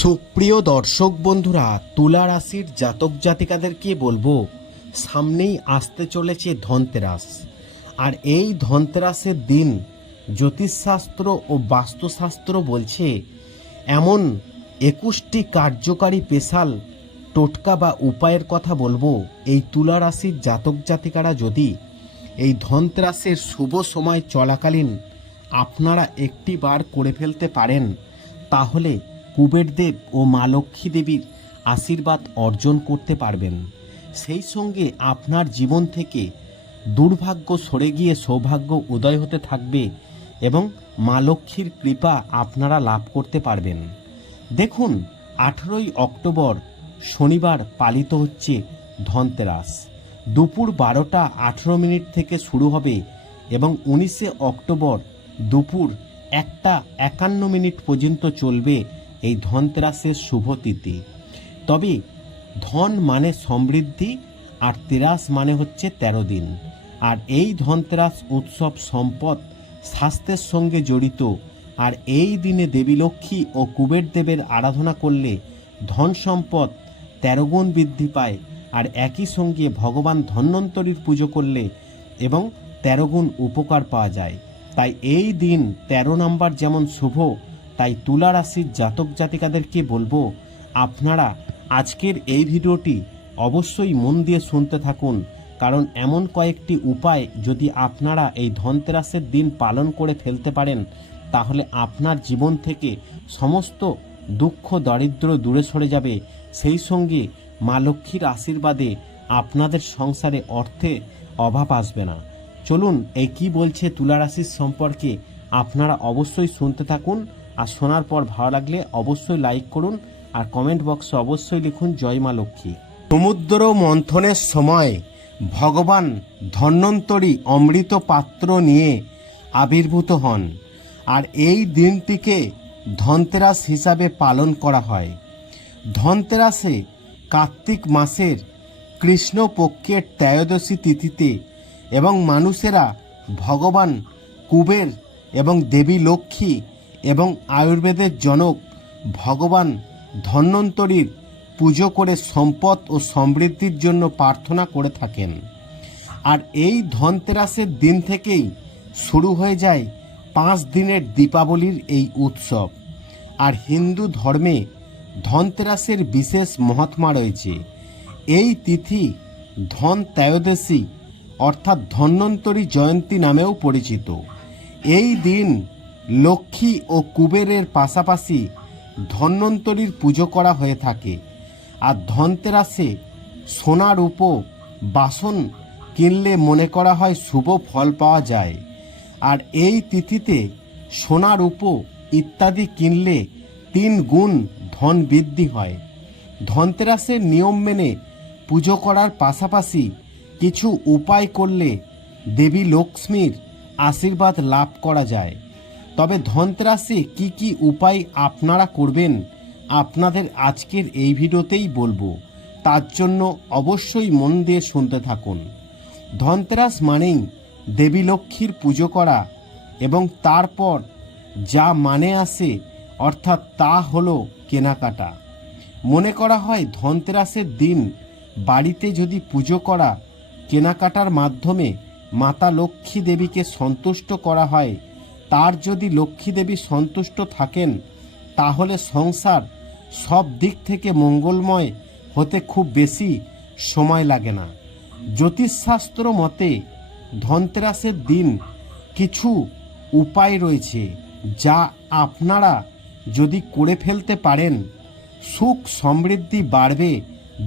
সুপ্রিয় দর্শক বন্ধুরা, তুলা রাশির জাতক জাতিকাদেরকে বলব, সামনেই আসতে চলেছে ধনতেরাস। আর এই ধনতেরাসের দিন জ্যোতিষশাস্ত্র ও বাস্তুশাস্ত্র বলছে, এমন একুশটি কার্যকারী পেশাল টোটকা বা উপায়ের কথা বলব। এই তুলা রাশির জাতক জাতিকারা যদি এই ধনতেরাসের শুভ সময় চলাকালীন আপনারা একটি বার করে ফেলতে পারেন, তাহলে কুবেরদেব ও মা লক্ষ্মী দেবীর আশীর্বাদ অর্জন করতে পারবেন। সেই সঙ্গে আপনার জীবন থেকে দুর্ভাগ্য সরে গিয়ে সৌভাগ্য উদয় হতে থাকবে এবং মা লক্ষ্মীর কৃপা আপনারা লাভ করতে পারবেন। দেখুন, আঠেরোই অক্টোবর শনিবার পালিত হচ্ছে ধনতেরাস। দুপুর বারোটা আঠেরো মিনিট থেকে শুরু হবে এবং উনিশে অক্টোবর দুপুর একটা একান্ন মিনিট পর্যন্ত চলবে এই ধনতেরাসের শুভ তিথি। তবে ধন মানে সমৃদ্ধি আর তেরাস মানে হচ্ছে তেরো দিন। আর এই ধনতেরাস উৎসব সম্পদ স্বাস্থ্যের সঙ্গে জড়িত। আর এই দিনে দেবী লক্ষ্মী ও কুবের দেবের আরাধনা করলে ধন সম্পদ তেরো গুণ বৃদ্ধি পায়। আর একই সঙ্গে ভগবান ধন্বন্তরীর পুজো করলে এবং তেরো গুণ উপকার পাওয়া যায়। তাই এই দিন তেরো নাম্বার যেমন শুভ তাই তুলা রাশির জাতক জাতিকাদেরকে বলব, আপনারা আজকের এই ভিডিওটি অবশ্যই মন দিয়ে শুনতে থাকুন, কারণ এমন কয়েকটি উপায় যদি আপনারা এই ধনতেরাসের দিন পালন করে ফেলতে পারেন, তাহলে আপনার জীবন থেকে সমস্ত দুঃখ দারিদ্র দূরে সরে যাবে। সেই সঙ্গে মা লক্ষ্মীর আশীর্বাদে আপনাদের সংসারে অর্থে অভাব আসবে না। চলুন এই কী বলছে তুলা রাশির সম্পর্কে আপনারা অবশ্যই শুনতে থাকুন। আর শোনার পর ভালো লাগলে অবশ্যই লাইক করুন আর কমেন্ট বক্সে অবশ্যই লিখুন, জয় মা লক্ষ্মী সমুদ্র মন্থনের সময় ভগবান ধন্বন্তরী অমৃত পাত্র নিয়ে আবির্ভূত হন আর এই দিনটিকে ধনতেরাস হিসাবে পালন করা হয়। ধনতেরাসে কার্তিক মাসের কৃষ্ণপক্ষের ত্রয়োদশী তিথিতে এবং মানুষেরা ভগবান কুবের এবং দেবী লক্ষ্মী এবং আয়ুর্বেদের জনক ভগবান ধন্বন্তরীর পুজো করে সম্পদ ও সমৃদ্ধির জন্য প্রার্থনা করে থাকেন। আর এই ধনতেরাসের দিন থেকেই শুরু হয়ে যায় পাঁচ দিনের দীপাবলির এই উৎসব। আর হিন্দু ধর্মে ধনতেরাসের বিশেষ মহাত্মা রয়েছে। এই তিথি ধন ত্রয়োদশী অর্থাৎ ধন্বন্তরী জয়ন্তী নামেও পরিচিত। এই দিন লক্ষ্মী ও কুবেরের পাশাপাশি ধন্বন্তরীর পুজো করা হয়ে থাকে। আর ধনতেরাসে সোনার উপ বাসন কিনলে মনে করা হয় শুভ ফল পাওয়া যায়। আর এই তিথিতে সোনার উপ ইত্যাদি কিনলে তিন গুণ ধন বৃদ্ধি হয়। ধনতেরাসের নিয়ম মেনে পুজো করার পাশাপাশি কিছু উপায় করলে দেবী লক্ষ্মীর আশীর্বাদ লাভ করা যায়। তবে ধনতেরাসে কি কি উপায় আপনারা করবেন, আপনাদের আজকের এই ভিডিওতেই বলব। তার জন্য অবশ্যই মন দিয়ে শুনতে থাকুন। ধনতেরাস মানেই দেবী লক্ষ্মীর পুজো করা এবং তারপর যা মানে আসে, অর্থাৎ তা হলো কেনাকাটা। মনে করা হয় ধনতেরাসের দিন বাড়িতে যদি পুজো করা কেনাকাটার মাধ্যমে মাতা লক্ষ্মী দেবীকে সন্তুষ্ট করা হয় তার যদি লক্ষ্মী দেবী সন্তুষ্ট থাকেন, তাহলে সংসার সব দিক থেকে মঙ্গলময় হতে খুব বেশি সময় লাগে না। জ্যোতিষশাস্ত্র মতে ধনতেরাসের দিন কিছু উপায় রয়েছে যা আপনারা যদি করে ফেলতে পারেন, সুখ সমৃদ্ধি বাড়বে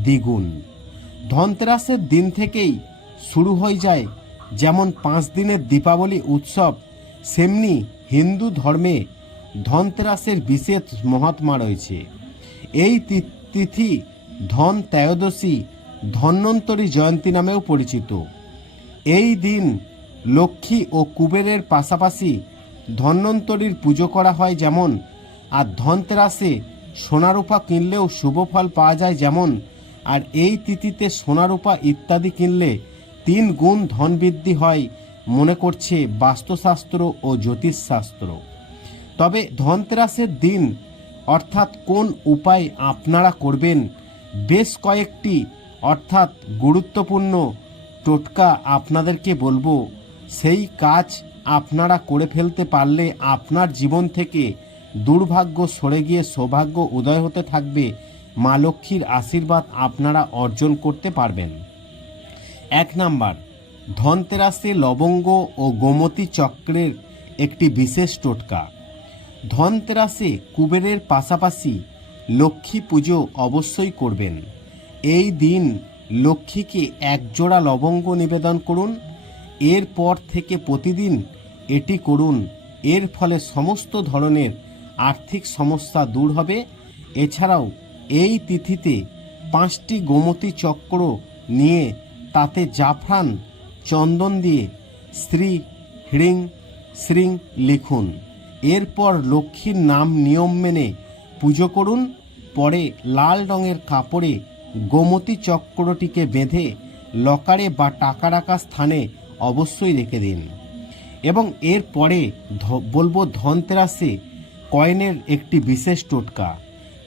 দ্বিগুণ। ধনতেরাসের দিন থেকেই শুরু হয়ে যায় যেমন পাঁচ দিনের দীপাবলি উৎসব সেমনি হিন্দু ধর্মে ধনতেরাসের বিশেষ মহাত্মা রয়েছে। এই তিথি ধন ত্রয়োদশী ধন্বন্তরী জয়ন্তী নামেও পরিচিত। এই দিন লক্ষ্মী ও কুবেরের পাশাপাশি ধন্বন্তরীর পুজো করা হয় যেমন, আর ধনতেরাসে সোনারূপা কিনলেও শুভ ফল পাওয়া যায় যেমন, আর এই তিথিতে সোনারূপা ইত্যাদি কিনলে তিন গুণ ধন বৃদ্ধি হয় মনে করছে বাস্তুশাস্ত্র ও জ্যোতিষশাস্ত্র। তবে ধনতেরাসের দিন, অর্থাৎ কোন উপায় আপনারা করবেন, বেশ কয়েকটি, অর্থাৎ গুরুত্বপূর্ণ টোটকা আপনাদেরকে বলব। সেই কাজ আপনারা করে ফেলতে পারলে আপনার জীবন থেকে দুর্ভাগ্য সরে গিয়ে সৌভাগ্য উদয় হতে থাকবে। মা লক্ষ্মীর আশীর্বাদ আপনারা অর্জন করতে পারবেন। এক নাম্বার ধনতেরাসে লবঙ্গ ও গোমতী চক্রের একটি বিশেষ টোটকা। ধনতেরাসে কুবেরের পাশাপাশি লক্ষ্মী পুজো অবশ্যই করবেন। এই দিন লক্ষ্মীকে একজোড়া লবঙ্গ নিবেদন করুন। এরপর থেকে প্রতিদিন এটি করুন। এর ফলে সমস্ত ধরনের আর্থিক সমস্যা দূর হবে। এছাড়াও এই তিথিতে পাঁচটি গোমতী চক্র নিয়ে তাতে জাফরান চন্দন দিয়ে শ্রী হ্রিং শ্রিং লিখুন। এরপর লক্ষ্মীর নাম নিয়ম মেনে পুজো করুন। পরে লাল রঙের কাপড়ে গোমতী চক্রটিকে বেঁধে লকারে বা টাকা রাখা স্থানে অবশ্যই রেখে দিন। এবং এরপরে ধ- বলব ধনতেরাসে কয়েনের একটি বিশেষ টোটকা।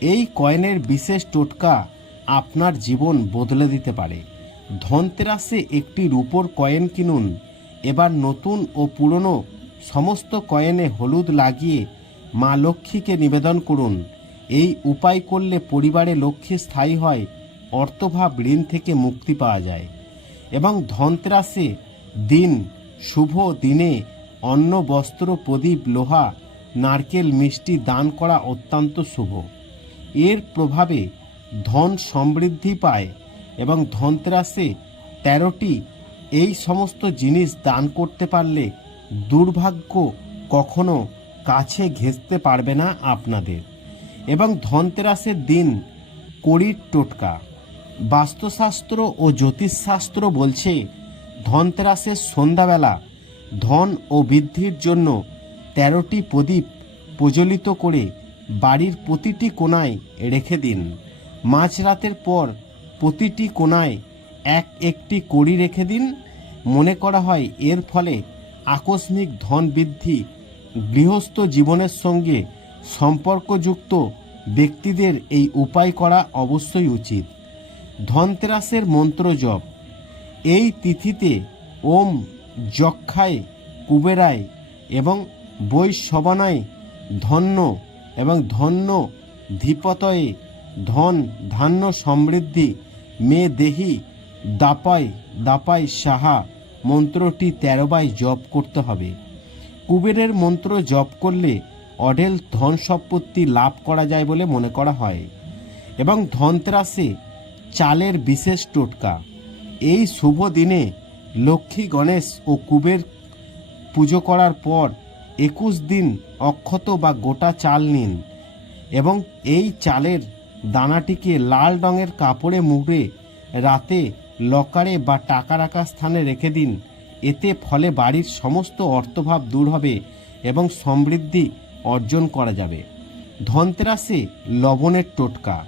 এই কয়েনের বিশেষ টোটকা আপনার জীবন বদলে দিতে পারে। ধনতেরাসে একটি রূপোর কয়েন কিনুন। এবার নতুন ও পুরনো সমস্ত কয়েনে হলুদ লাগিয়ে মা লক্ষ্মীকে নিবেদন করুন। এই উপায় করলে পরিবারে লক্ষ্মী স্থায়ী হয়, অর্থভাব ঋণ থেকে মুক্তি পাওয়া যায়। এবং ধনতেরাসে দিন, শুভ দিনে অন্ন, বস্ত্র, প্রদীপ, লোহা, নারকেল, মিষ্টি দান করা অত্যন্ত শুভ। এর প্রভাবে ধন সমৃদ্ধি পায়। এবং ধনতেরাসে তেরোটি, এই সমস্ত জিনিস দান করতে পারলে দুর্ভাগ্য কখনো কাছে ঘেঁচতে পারবে না আপনাদের। এবং ধনতেরাসের দিন কড়ির টোটকা। বাস্তুশাস্ত্র ও জ্যোতিষশাস্ত্র বলছে, ধনতেরাসের সন্ধ্যাবেলা ধন ও বৃদ্ধির জন্য তেরোটি প্রদীপ প্রজ্বলিত করে বাড়ির প্রতিটি কোণায় রেখে দিন। মাঝরাতের পর প্রতিটি কোণায় এক একটি কড়ি রেখে দিন। মনে করা হয়, এর ফলে আকস্মিক ধন বৃদ্ধি, গৃহস্থ জীবনের সঙ্গে সম্পর্কযুক্ত ব্যক্তিদের এই উপায় করা অবশ্যই উচিত। ধনতেরাসের মন্ত্র জপ। এই তিথিতে ওম যক্ষায়, কুবেরায় এবং বৈশবনায় ধন্য এবং ধন্য ধীপতয়ে ধন ধান্য সমৃদ্ধি মে দেহি দাপাই দাপাই সাহা মন্ত্রটি তেরোবাই জপ করতে হবে। কুবেরের মন্ত্র জপ করলে অঢেল ধন সম্পত্তি লাভ করা যায় বলে মনে করা হয় এবং ধনতেরাসে চালের বিশেষ টোটকা। এই শুভ দিনে লক্ষ্মী গণেশ ও কুবের পুজো করার পর একুশ দিন অক্ষত বা গোটা চাল নিন এবং এই চালের দানাটিকে লাল রঙের কাপড়ে মুড়ে রাতে লকারে বা টাকা রাখার স্থানে রেখে দিন। এতে ফলে বাড়ির সমস্ত অর্থভাব দূর হবে এবং সমৃদ্ধি অর্জন করা যাবে। ধনতেরাসে লবণের টোটকা।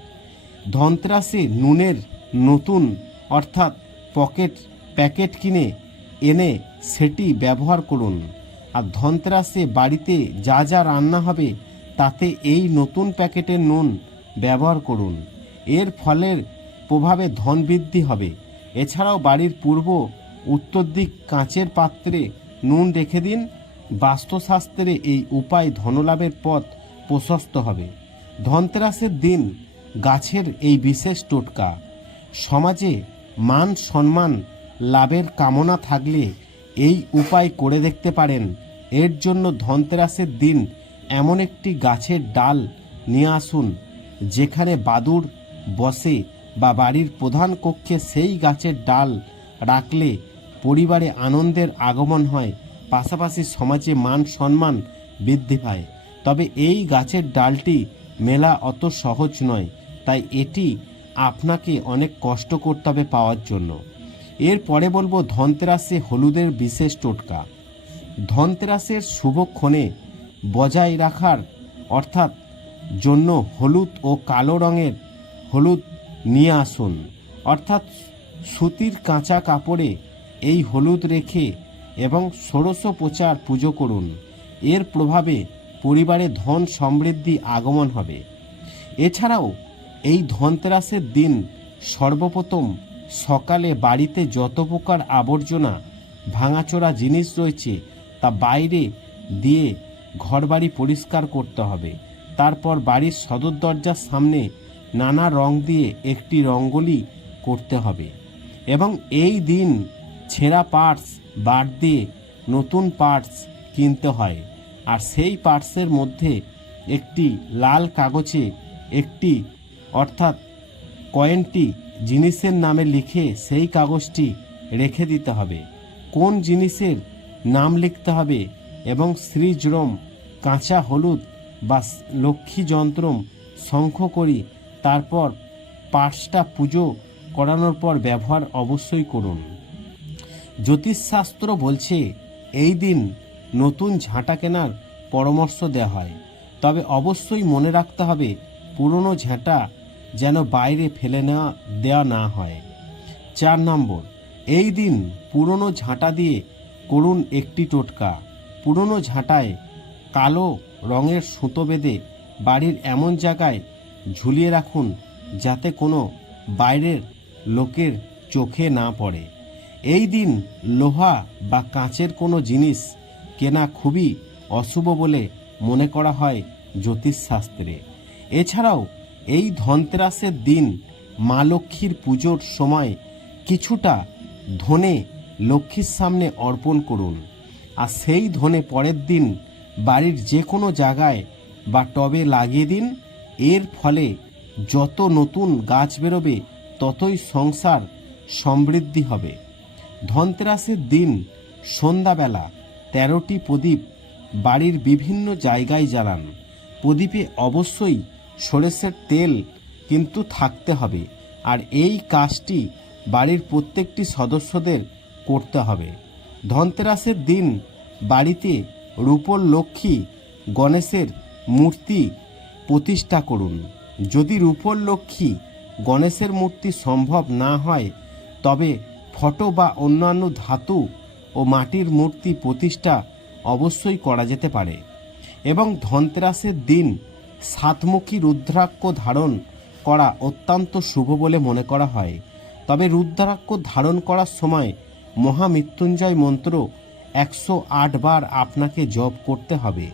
ধনতেরাসে নুনের নতুন অর্থাৎ পকেট, প্যাকেট কিনে, এনে সেটি ব্যবহার করুন। আর ধনতেরাসে বাড়িতে যা যা রান্না হবে, তাতে এই নতুন প্যাকেটের নুন ব্যবহার করুন। এর ফলের প্রভাবে ধন বৃদ্ধি হবে। এছাড়াও বাড়ির পূর্ব উত্তর দিক কাঁচের পাত্রে নুন রেখে দিন। বাস্তুশাস্ত্রে এই উপায় ধনলাভের পথ প্রশস্ত হবে। ধনতেরাসের দিন গাছের এই বিশেষ টোটকা। সমাজে মান সম্মান লাভের কামনা থাকলে এই উপায় করে দেখতে পারেন। এর জন্য ধনতেরাসের দিন এমন একটি গাছের ডাল নিয়ে আসুন। যেখানে বাদুর বসে বা বাড়ির প্রধান কক্ষে সেই গাছের ডাল রাখলে পরিবারে আনন্দের আগমন হয়, পাশাপাশি সমাজে মান সম্মান বৃদ্ধি পায়। তবে এই গাছের ডালটি মেলা অত সহজ নয়, তাই এটি আপনাকে অনেক কষ্ট করতে হবে পাওয়ার জন্য। এরপরে বলব ধনতেরাসে হলুদের বিশেষ টোটকা। ধনতেরাসের শুভক্ষণে বজায় রাখার অর্থাৎ জন্য হলুদ ও কালো রঙের হলুদ নিয়ে আসুন। অর্থাৎ সুতির কাঁচা কাপড়ে এই হলুদ রেখে এবং ষোড়শ প্রচার পুজো করুন। এর প্রভাবে পরিবারে ধন সমৃদ্ধি আগমন হবে। এছাড়াও এই ধনতেরাসের দিন সর্বপ্রথম সকালে বাড়িতে যত প্রকার আবর্জনা, ভাঙাচোরা জিনিস রয়েছে তা বাইরে দিয়ে ঘরবাড়ি পরিষ্কার করতে হবে। তারপর বাড়ির সদর দরজার সামনে নানা রং দিয়ে একটি রঙ্গোলি করতে হবে। এবং এই দিন ছেঁড়া পার্টস বাদ দিয়ে নতুন পার্টস কিনতে হয়। আর সেই পার্টসের মধ্যে একটি লাল কাগজে একটি, অর্থাৎ কয়েনটি জিনিসের নামে লিখে সেই কাগজটি রেখে দিতে হবে। কোন জিনিসের নাম লিখতে হবে এবং শ্রীজরম কাঁচা হলুদ বা লক্ষ্মী যন্ত্রম শঙ্খ করি, তারপর পাঁচটা পুজো করানোর পর ব্যবহার অবশ্যই করুন। জ্যোতিষশাস্ত্র বলছে, এই দিন নতুন ঝাঁটা কেনার পরামর্শ দেওয়া হয়। তবে অবশ্যই মনে রাখতে হবে, পুরনো ঝাঁটা যেন বাইরে ফেলে নেওয়া দেওয়া না হয়। চার নম্বর, এই দিন পুরনো ঝাঁটা দিয়ে করুন একটি টোটকা। পুরনো ঝাঁটায় কালো রঙের সুতো বেঁধে বাড়ির এমন জায়গায় ঝুলিয়ে রাখুন যাতে কোনো বাইরের লোকের চোখে না পড়ে। এই দিন লোহা বা কাঁচের কোনো জিনিস কেনা খুবই অশুভ বলে মনে করা হয় জ্যোতিষশাস্ত্রে। এছাড়াও এই ধনতেরাসের দিন মা লক্ষ্মীর পুজোর সময় কিছুটা ধনে লক্ষ্মীর সামনে অর্পণ করুন। আর সেই ধনে পরের দিন বাড়ির যে কোনো জায়গায় বা টবে লাগিয়ে দিন। এর ফলে যত নতুন গাছ বেরোবে, ততই সংসার সমৃদ্ধি হবে। ধনতেরাসের দিন সন্ধ্যাবেলা তেরোটি প্রদীপ বাড়ির বিভিন্ন জায়গায় জ্বালান। প্রদীপে অবশ্যই সরষের তেল কিন্তু থাকতে হবে। আর এই কাজটি বাড়ির প্রত্যেকটি সদস্যদের করতে হবে। ধনতেরাসের দিন বাড়িতে রূপর লক্ষ্মী গণেশের মূর্তি প্রতিষ্ঠা করুন। যদি রূপর লক্ষ্মী গণেশের মূর্তি সম্ভব না হয়, তবে ফটো বা অন্যান্য ধাতু ও মাটির মূর্তি প্রতিষ্ঠা অবশ্যই করা যেতে পারে এবং ধনতেরাসের দিন সাতমুখী রুদ্রাক্ষ ধারণ করা অত্যন্ত শুভ বলে মনে করা হয়। তবে রুদ্রাক্ষ ধারণ করার সময় মহামৃত্যুঞ্জয় মন্ত্র একশো আট বার আপনাকে জপ করতে হবে।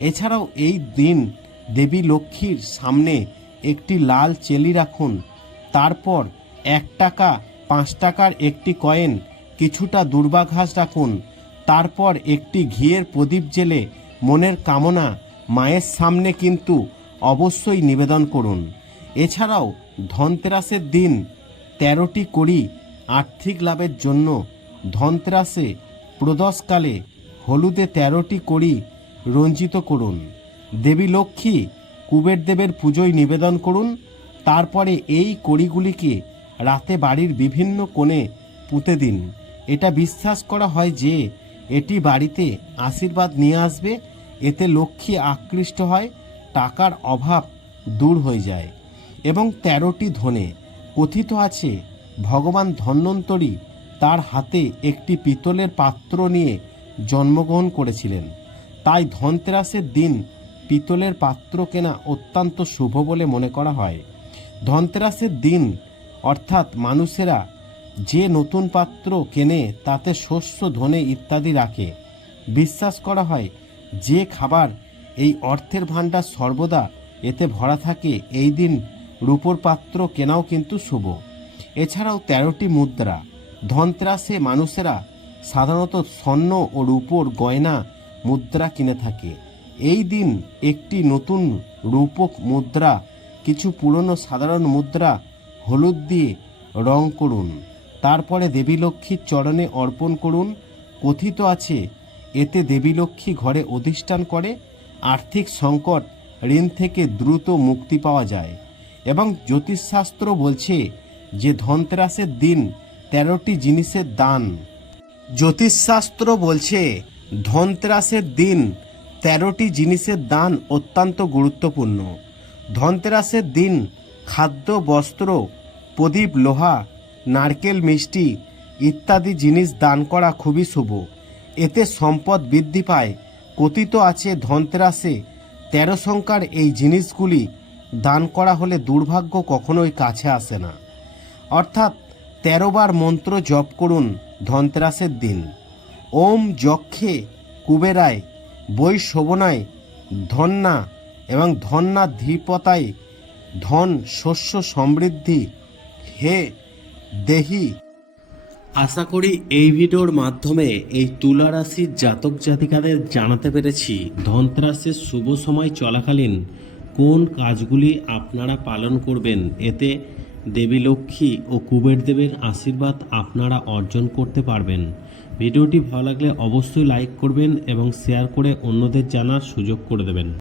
এছাড়াও এই দিন দেবী লক্ষ্মীর সামনে একটি লাল চেলি রাখুন। তারপর এক টাকা, পাঁচ টাকার একটি কয়েন, কিছুটা দুর্বাঘাস রাখুন। তারপর একটি ঘিয়ের প্রদীপ জেলে মনের কামনা মায়ের সামনে কিন্তু অবশ্যই নিবেদন করুন। এছাড়াও ধনতেরাসের দিন তেরোটি কড়ি আর্থিক লাভের জন্য ধনতেরাসে প্রদোষকালে হলুদে তেরোটি কড়ি রঞ্জিত করুন। দেবী লক্ষ্মী কুবের দেবের পুজোয় নিবেদন করুন। তারপরে এই কড়িগুলিকে রাতে বাড়ির বিভিন্ন কোণে পুঁতে দিন। এটা বিশ্বাস করা হয় যে এটি বাড়িতে আশীর্বাদ নিয়ে আসবে, এতে লক্ষ্মী আকৃষ্ট হয়, টাকার অভাব দূর হয়ে যায়। এবং তেরোটি ধনে কথিত আছে, ভগবান ধন্বন্তরী তার হাতে একটি পিতলের পাত্র নিয়ে জন্মগ্রহণ করেছিলেন। তাই ধনতেরাসের দিন পিতলের পাত্র কেনা অত্যন্ত শুভ বলে মনে করা হয়। ধনতেরাসের দিন, অর্থাৎ মানুষেরা যে নতুন পাত্র কেনে তাতে শস্য, ধনে ইত্যাদি রাখে। বিশ্বাস করা হয়, যে খাবার এই অর্থের ভাণ্ডার সর্বদা এতে ভরা থাকে, এই দিন রূপোর পাত্র কেনাও কিন্তু শুভ। এছাড়াও তেরোটি মুদ্রা। ধনত্রাসে মানুষেরা সাধারণত স্বর্ণ ও রূপোর গয়না মুদ্রা কিনে থাকে। এই দিন একটি নতুন রূপক মুদ্রা, কিছু পুরনো সাধারণ মুদ্রা হলুদ দিয়ে রং করুন। তারপরে দেবী লক্ষ্মীর চরণে অর্পণ করুন। কথিত আছে, এতে দেবী লক্ষ্মী ঘরে অধিষ্ঠান করে, আর্থিক সংকট ঋণ থেকে দ্রুত মুক্তি পাওয়া যায়। এবং জ্যোতিষশাস্ত্র বলছে যে ধনতেরাসের দিন তেরোটি জিনিসের দান। জ্যোতিষশাস্ত্র বলছে, ধনতেরাসের দিন তেরোটি জিনিসের দান অত্যন্ত গুরুত্বপূর্ণ। ধনতেরাসের দিন খাদ্য, বস্ত্র, প্রদীপ, লোহা, নারকেল, মিষ্টি ইত্যাদি জিনিস দান করা খুবই শুভ। এতে সম্পদ বৃদ্ধি পায়। কথিত আছে, ধনতেরাসে তেরো সংখ্যার এই জিনিসগুলি দান করা হলে দুর্ভাগ্য কখনোই কাছে আসে না। অর্থাৎ তেরো বার মন্ত্র জপ করুন ধনতেরাসের দিন। ওম যক্ষে কুবেরায়, বৈ শোভনায় ধন্যা এবং ধন্যা ধীপতায় ধন শস্য সমৃদ্ধি। হে দেহি। আশা করি এই ভিডিওর মাধ্যমে এই তুলা রাশির জাতক জাতিকাদের জানাতে পেরেছি ধনতেরাসের শুভ সময় চলাকালীন কোন কাজগুলি আপনারা পালন করবেন। এতে দেবী লক্ষ্মী ও কুবের দেবের আশীর্বাদ আপনারা অর্জন করতে পারবেন। ভিডিওটি ভালো লাগলে অবশ্যই লাইক করবেন এবং শেয়ার করে অন্যদের জানার সুযোগ করে দেবেন।